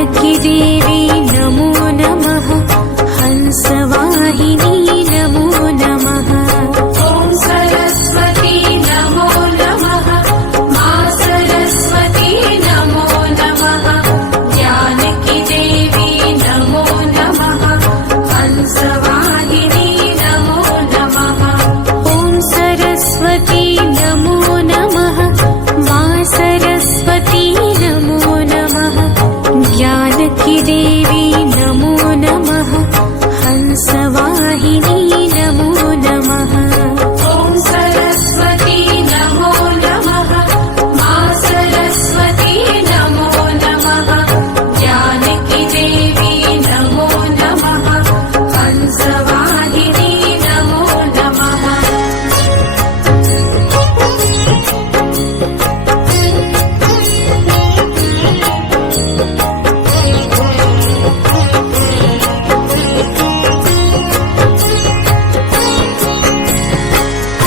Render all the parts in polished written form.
जानकी देवी नमो नमः, हंसवाहिनी नमो नमः। ॐ सरस्वती नमो नमः, मां सरस्वती नमो नमः। जानकी देवी नमो नमः, हंसवाहिनी नमो नमः। ॐ सरस्वती नमो नमः, मां सरस्वती नमो नमः। जानकी देवी नमो नमः, हंसवाहिनी नमो नमः। ॐ सरस्वती नमो नमः, मां सरस्वती नमो नमः। जानकी देवी नमो नमः, हंसवाहिनी नमो नमः।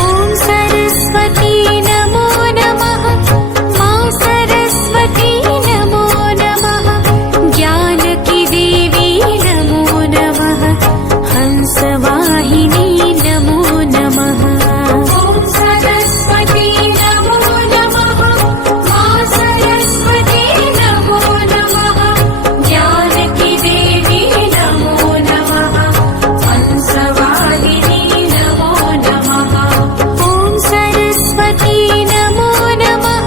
ॐ सरस्वती नमो नमः, मां सरस्वती नमो नमः। जानकी देवी नमो नमः, हंसवाहिनी नमो नमः। ॐ सरस्वती नमो नमः, मां सरस्वती नमो नमः। जानकी देवी नमो नमः, हंसवाहिनी नमो नमः। ॐ सरस्वती नमो नमः,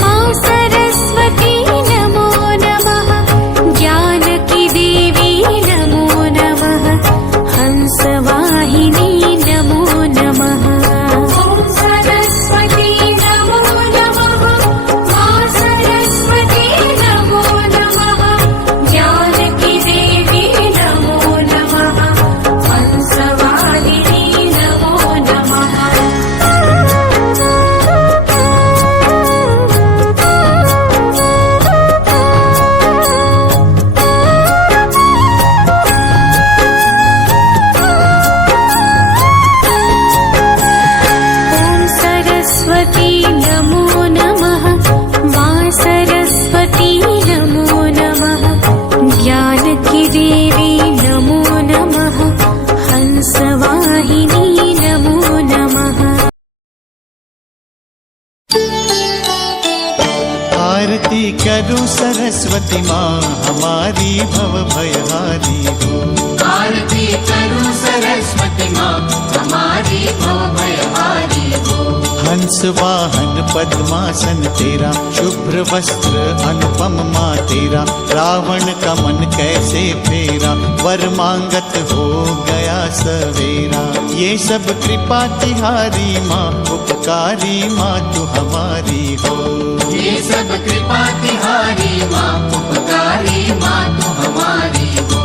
मां सरस्वती नमो नमः। जानकी देवी नमो नमः, हंसवाहिनी नमो नमः। ॐ सरस्वती नमो नमः, मां सरस्वती नमो नमः। जानकी देवी नमो नमः, हंसवाहिनी नमो नमः। ॐ सरस्वती नमो नमः, मां सरस्वती नमो नमः। जानकी देवी नमो नमः, हंसवाहिनी नमो नमः। आरती करूं सरस्वती माँ हमारी भव भयहारी हो। आरती करूं सरस्वती माँ हमारी भव भयहारी हो। हंस वाहन पद्मासन तेरा, शुभ्र वस्त्र अनुपम माँ तेरा। रावण का मन कैसे फेरा, वर मांगत हो गया सवेरा। ये सब कृपा तिहारी माँ, उपकारी माँ तू हमारी हो। ये सब कृपा तिहारी माँ, उपकारी माँ तू हमारी हो।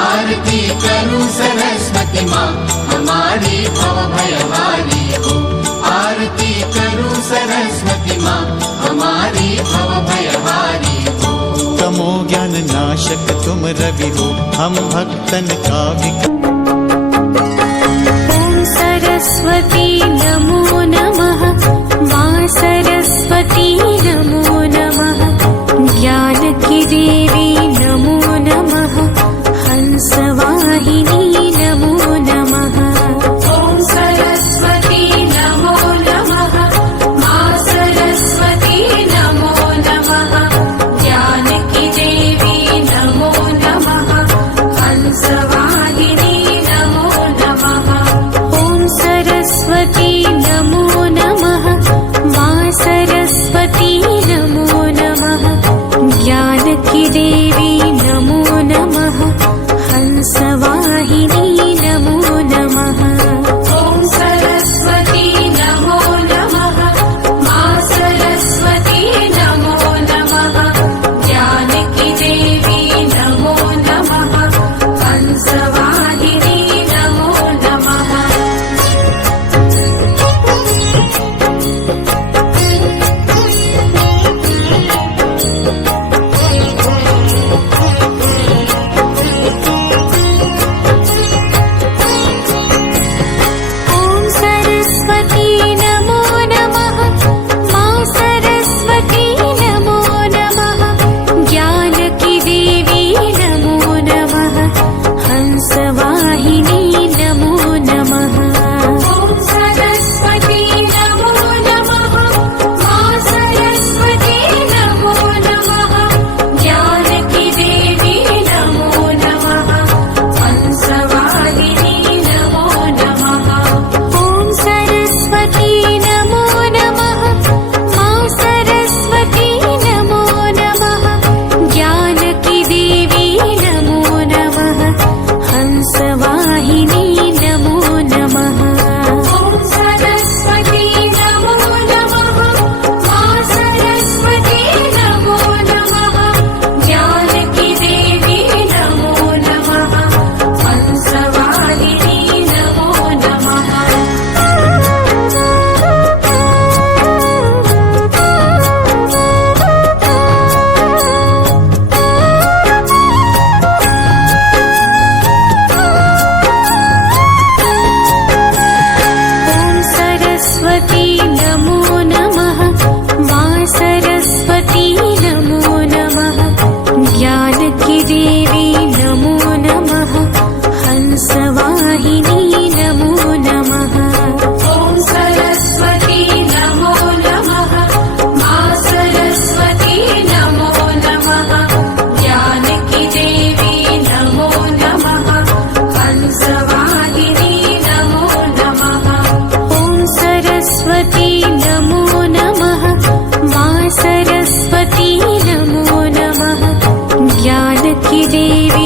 आरती करूं सरस्वती माँ हमारी भव भयहारी हो। आरती करूं सरस्वती माँ हमारी भव भयहारी हो। तमो ज्ञान नाशक तुम रवि हो, हम भक्तन का ॐ सरस्वती नमो नमः, मां सरस्वती नमो नमः। जानकी देवी नमो नमः, हंसवाहिनी नमो नमः। ॐ सरस्वती नमो नमः, मां सरस्वती नमो नमः। जानकी देवी नमो नमः, हंसवाहिनी नमो नमः। ॐ सरस्वती नमो नमः, मां सरस्वती नमो नमः। जानकी देवी नमो नमः, हंसवाहिनी नमो नमः। ॐ सरस्वती नमो नमः, मां सरस्वती नमो नमः। जानकी देवी नमो नमः, हंसवाहिनी नमो नमः। देवी नमो नमः हंसवाहिनी नमो नमः ॐ सरस्वती नमो नमः मा सरस्वती नमो नमः ज्ञान की देवी नमो नमः हंसवाहिनी नमो नमः ॐ सरस्वती नमो नमः मा सरस्वती नमो नमः ज्ञान की देवी